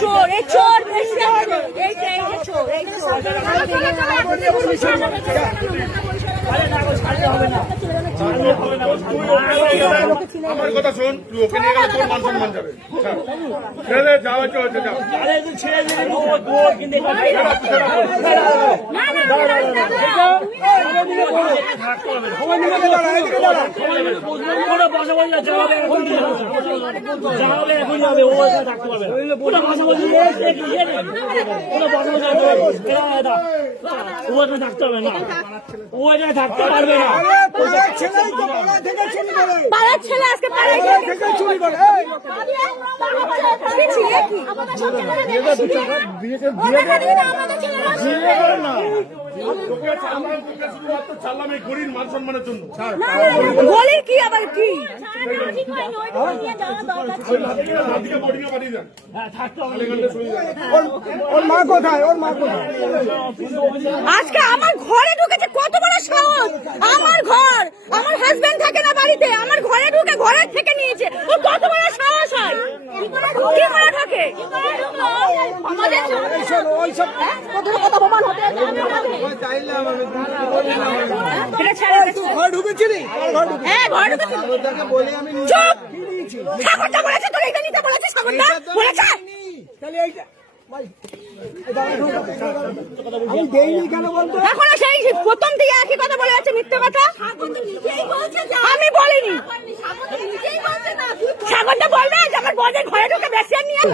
চোর, এই চোর বেশি আছে। এই যে চোর, এই চোর। আমার কথা শোন, তুই ওকে নিয়ে গেলে তোর মান সম্মান যাবে। ছেড়ে যা হচ্ছে হচ্ছে যা। থাকতে হবে না, ও এখানে থাকতে পারবে না। পাড়ার ছেলে আজকে পাড়ায় চুরি করে। গলির কি আবার কি ওর মা কোথায়? ওর মা কোথায়? আজকে আমার ঘরে ঢুকেছে, কত বড় সাহস! আমার ঘর, আমার হাজবেন্ড থাকে না বাড়িতে, আমার ঘরে ঢুকে ঘরের থেকে নিয়েছে। ও কত বড় সাহস হয়! কি করে ঢোকে? ঘরে ঢুকেছিলি? হ্যাঁ, ঘরে ঢুকেছি। চুপ! ঠাকুরটা বলেছে তোর এইটা নিতে বলেছে, ঠাকুরটা বলেছে। এখন সেই প্রথম থেকে একই কথা বলে যাচ্ছে, মিথ্যে কথা। আমি বলিনি। সাগরটা বলবে যে আমার বদের ঘরে ঢুকে বেশি নিয়ে